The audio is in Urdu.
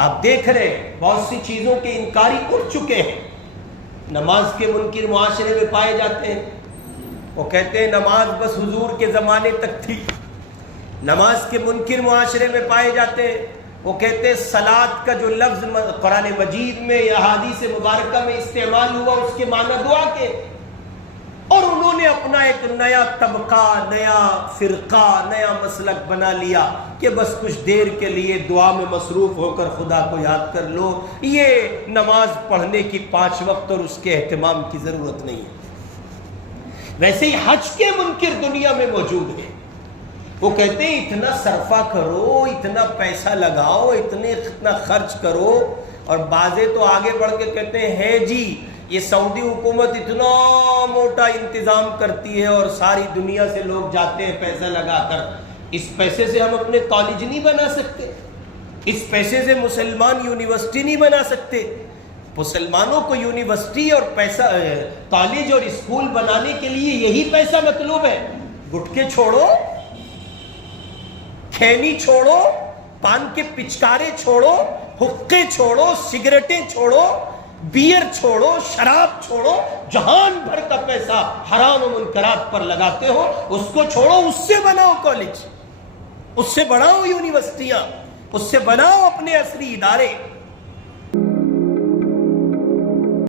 آپ دیکھ رہے ہیں بہت سی چیزوں کے انکاری اٹھ چکے ہیں. نماز کے منکر معاشرے میں پائے جاتے ہیں. وہ کہتے ہیں نماز بس حضور کے زمانے تک تھی. نماز کے منکر معاشرے میں پائے جاتے ہیں. وہ کہتے ہیں صلاۃ کا جو لفظ قرآن مجید میں یا احادیث مبارکہ میں استعمال ہوا اس کے معنی دعا کے. اور انہوں نے اپنا ایک نیا طبقہ، نیا فرقہ، نیا مسلک بنا لیا کہ بس کچھ دیر کے لیے دعا میں مصروف ہو کر خدا کو یاد کر لو. یہ نماز پڑھنے کی 5 وقت اور اس کے اہتمام کی ضرورت نہیں ہے. ویسے ہی حج کے منکر دنیا میں موجود ہیں. وہ کہتے ہیں اتنا صرفہ کرو، اتنا پیسہ لگاؤ، اتنا خرچ کرو. اور بعضے تو آگے بڑھ کے کہتے ہیں ہے جی یہ سعودی حکومت اتنا موٹا انتظام کرتی ہے اور ساری دنیا سے لوگ جاتے ہیں پیسہ لگا کر. اس پیسے سے ہم اپنے کالج نہیں بنا سکتے؟ اس پیسے سے مسلمان یونیورسٹی نہیں بنا سکتے؟ مسلمانوں کو یونیورسٹی اور پیسہ کالج اور اسکول بنانے کے لیے یہی پیسہ مطلوب ہے. گٹکے چھوڑو، کھینی چھوڑو، پان کے پچکارے چھوڑو، حقے چھوڑو، سگریٹیں چھوڑو، بیئر چھوڑو، شراب چھوڑو. جہان بھر کا پیسہ حرام و منکرات پر لگاتے ہو. اس کو چھوڑو، اس سے بناؤ کالج، اس سے بناؤ یونیورسٹیاں، اس سے بناؤ اپنے عصری ادارے.